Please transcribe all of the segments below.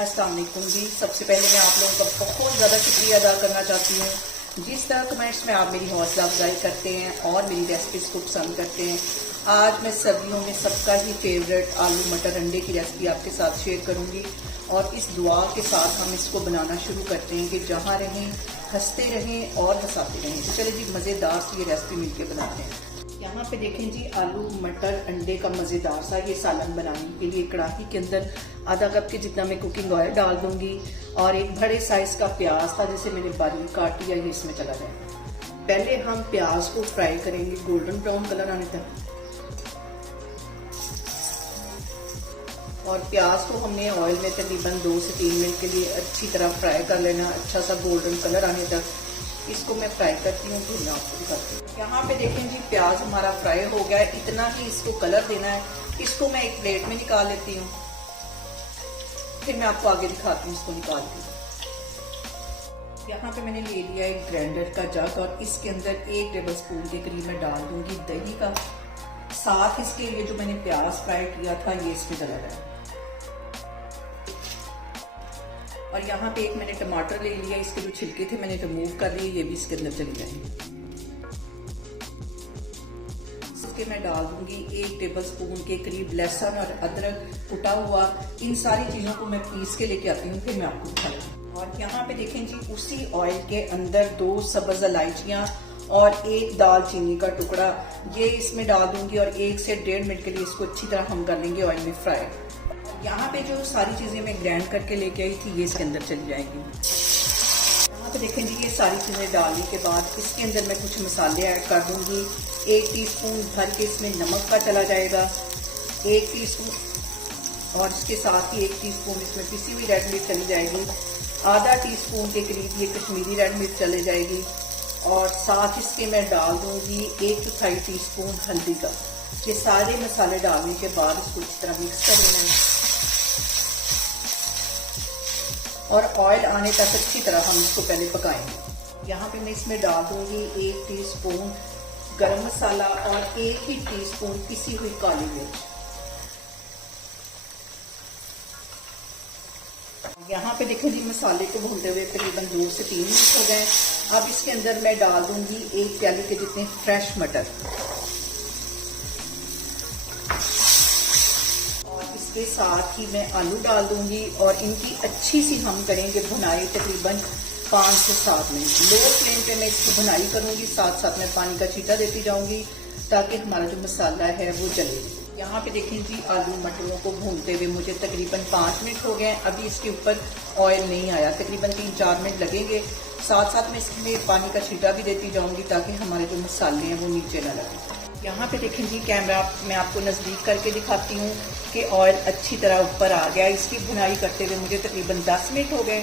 अस्सलाम वालेकुम जी। सबसे पहले मैं आप लोगों का बहुत ज़्यादा शुक्रिया अदा करना चाहती हूँ जिस तरह कमेंट्स में आप मेरी हौसला अफजाई करते हैं और मेरी रेसिपीज़ को पसंद करते हैं। आज मैं सर्दियों में सबका ही फेवरेट आलू मटर अंडे की रेसिपी आपके साथ शेयर करूँगी और इस दुआ के साथ हम इसको बनाना शुरू करते हैं कि जहाँ रहें हंसते रहें और हंसाते रहें। तो चले जी मज़ेदार सी ये रेसिपी मिलकर बनाते हैं। यहाँ पे देखें जी आलू मटर अंडे का मज़ेदार सा ये सालन बनाने के लिए कढ़ाई के अंदर आधा कप के जितना मैं कुकिंग ऑयल डाल दूंगी और एक बड़े साइज का प्याज था जिसे मैंने बारीक काट लिया, ये इसमें चला जाए। पहले हम प्याज को फ्राई करेंगे गोल्डन ब्राउन कलर आने तक और प्याज को हमने ऑयल में तकरीबन 2 से 3 मिनट के लिए अच्छी तरह फ्राई कर लेना, अच्छा सा गोल्डन कलर आने तक इसको मैं फ्राई करती हूँ। फिर मैं आपको दिखाती हूँ। यहाँ पे देखें जी प्याज हमारा फ्राई हो गया है, इतना ही इसको कलर देना है। इसको मैं एक प्लेट में निकाल लेती हूँ, फिर मैं आपको आगे दिखाती हूँ इसको निकाल के। यहाँ पे मैंने ले लिया एक ग्राइंडर का जग और इसके अंदर 1 टेबल स्पून के करीब मैं डाल दूंगी दही का। साथ इसके लिए जो मैंने प्याज फ्राई किया था ये इसमें डला है और यहाँ पे एक मैंने टमाटर ले लिया, इसके जो छिलके थे मैंने रिमूव कर लिए, ये भी इसके अंदर चली जाएंगे। इसके मैं डाल दूंगी 1 टेबल स्पून के करीब लहसुन और अदरक कुटा हुआ। इन सारी चीजों को मैं पीस के लेके आती हूँ, फिर मैं आपको दिखाऊंगी। और यहाँ पे देखें जी उसी ऑयल के अंदर 2 सब्ज इलायचियाँ और 1 दालचीनी का टुकड़ा ये इसमें डाल दूंगी और 1 से 1.5 मिनट के लिए इसको अच्छी तरह हम कर लेंगे ऑयल में फ्राई। यहाँ पे जो सारी चीजें मैं ग्राइंड करके लेके आई थी ये इसके अंदर चली जाएंगी। यहाँ पे देखें जी ये सारी चीजें डालने के बाद इसके अंदर मैं कुछ मसाले ऐड कर दूंगी। 1 टीस्पून भर के इसमें नमक का चला जाएगा, 1 टीस्पून और इसके साथ ही 1 टीस्पून इसमें पिसी हुई रेड मिर्च चली जाएगी, आधा टीस्पून के करीब ये कश्मीरी रेड मिर्च चली जाएगी और साथ इसके मैं डाल दूंगी 1/4 टीस्पून हल्दी का। ये सारे मसाले डालने के बाद इसको इस तरह मिक्स कर लेना है और ऑयल आने तक अच्छी तरह हम इसको पहले पकाएंगे। यहाँ पे मैं इसमें डाल दूंगी 1 टीस्पून गरम मसाला और 1 ही टीस्पून पिसी हुई काली मिर्च। यहाँ पे देखो जी मसाले को भूनते हुए तकरीबन 2 से 3 मिनट हो गए। अब इसके अंदर मैं डाल दूंगी 1 प्याली के जितने फ्रेश मटर के साथ ही मैं आलू डाल दूंगी और इनकी अच्छी सी हम करेंगे भुनाई तकरीबन 5 से 7 मिनट। लो फ्लेम पे मैं इसकी भुनाई करूंगी, साथ साथ मैं पानी का छींटा देती जाऊंगी ताकि हमारा जो मसाला है वो जले। यहाँ पे देखें जी आलू मटरों को भूनते हुए मुझे तकरीबन 5 मिनट हो गए। अभी इसके ऊपर ऑयल नहीं आया, तकरीबन 3-4 मिनट लगेंगे। साथ साथ मैं इसमें पानी का छींटा भी देती जाऊंगी ताकि हमारे जो मसाले हैं वो नीचे न लगे। यहाँ पे देखें जी कैमरा मैं आपको नज़दीक करके दिखाती हूँ कि ऑयल अच्छी तरह ऊपर आ गया। इसकी भुनाई करते हुए मुझे तकरीबन 10 मिनट हो गए।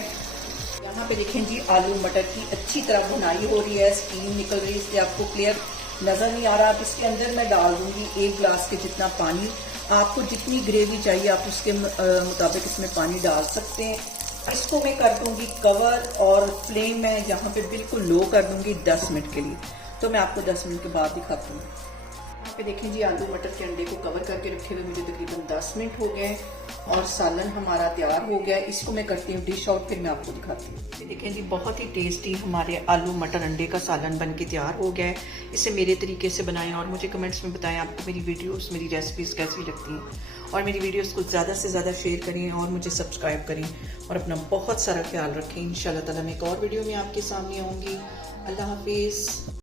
यहाँ पे देखें जी आलू मटर की अच्छी तरह भुनाई हो रही है, स्टीम निकल रही है, इसलिए आपको क्लियर नज़र नहीं आ रहा। अब इसके अंदर मैं डाल दूंगी 1 गिलास के जितना पानी। आपको जितनी ग्रेवी चाहिए आप उसके मुताबिक इसमें पानी डाल सकते हैं। इसको मैं कर दूंगी कवर और फ्लेम मैं यहाँ पे बिल्कुल लो कर दूंगी 10 मिनट के लिए। तो मैं आपको 10 मिनट के बाद दिखाती हूँ। यहाँ पे देखें जी आलू मटर के अंडे को कवर करके रखे हुए मुझे तकरीबन 10 मिनट हो गए और सालन हमारा तैयार हो गया। इसको मैं करती हूँ डिश आउट, फिर मैं आपको दिखाती हूँ। देखें जी बहुत ही टेस्टी हमारे आलू मटर अंडे का सालन बन के तैयार हो गया है। इसे मेरे तरीके से बनाएं और मुझे कमेंट्स में बताएं आपको मेरी वीडियोस मेरी रेसिपीज़ कैसी लगती हैं और मेरी वीडियोस को ज़्यादा से ज़्यादा शेयर करें और मुझे सब्सक्राइब करें और अपना बहुत सारा ख्याल रखें। इंशाल्लाह ताला मैं एक और वीडियो में आपके सामने आऊँगी। अल्लाह हाफिज़।